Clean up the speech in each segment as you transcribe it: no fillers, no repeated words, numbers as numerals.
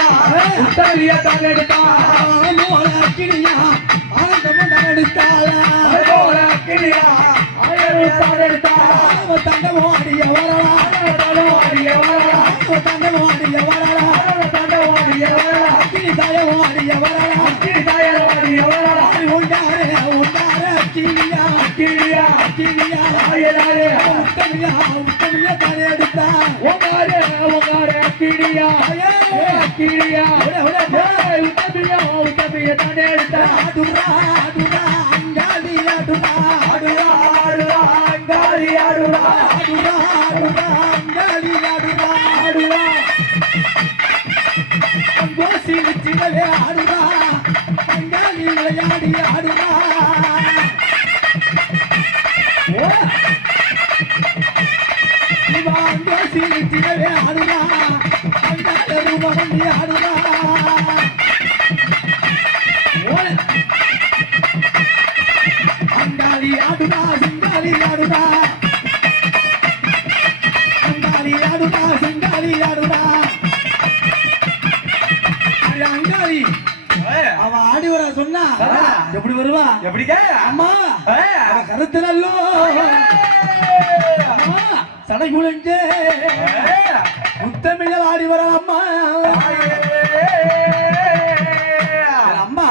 அக்கினியா உத்தரவிய தான் எடுத்தா அக்கினியா ஆனந்தம் தான் எடுத்தாள அக்கினியா ஆயிரம் தான் எடுத்தா தண்டவாடிய வரலா தண்டவாடிய வரலா தண்டவாடிய வரலா தண்டவாடிய வரலா அக்கினி தாயவாடிய வரலா அக்கினி தாயவாடிய வரலா உண்டாரே உண்டாரே அக்கினியா அக்கினியா அக்கினியா ஆயிராரே உத்தரவிய உத்தரவிய தான் எடுத்தா ஓகாரே ஓகாரே அக்கினியா அக்கினியா உத்தரவிய உத்தரவிய தான் எடுத்தா அதுரா அதுரா அங்காளி அதுரா அதுரா அதுரா அங்காளி அதுரா அதுரா அதுரா அங்காளி அதுரா அதுரா கோசி சிவலே அதுரா அங்காளி விளையாடி அதுரா ஓ இவான் கோசி சிவலே அதுரா அங்காளி ரூபமணி அதுரா அங்காளி ஆடுதா சிங்காளி ஆடுதா அங்காளி ஆடுதா சிங்காளி ஆடுதா அங்காளி அவ ஆடி வர சொன்னா எப்படி வருவா எப்படிங்க அம்மா கருத்து நல்லோ அம்மா சடை குளிஞ்சே முத்தமிழ ஆடி வர அம்மா அம்மா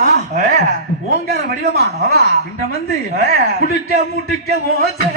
ஓங்கார வடிவமா இந்த வந்து முட்டுக்க முட்டுக்க ஓசை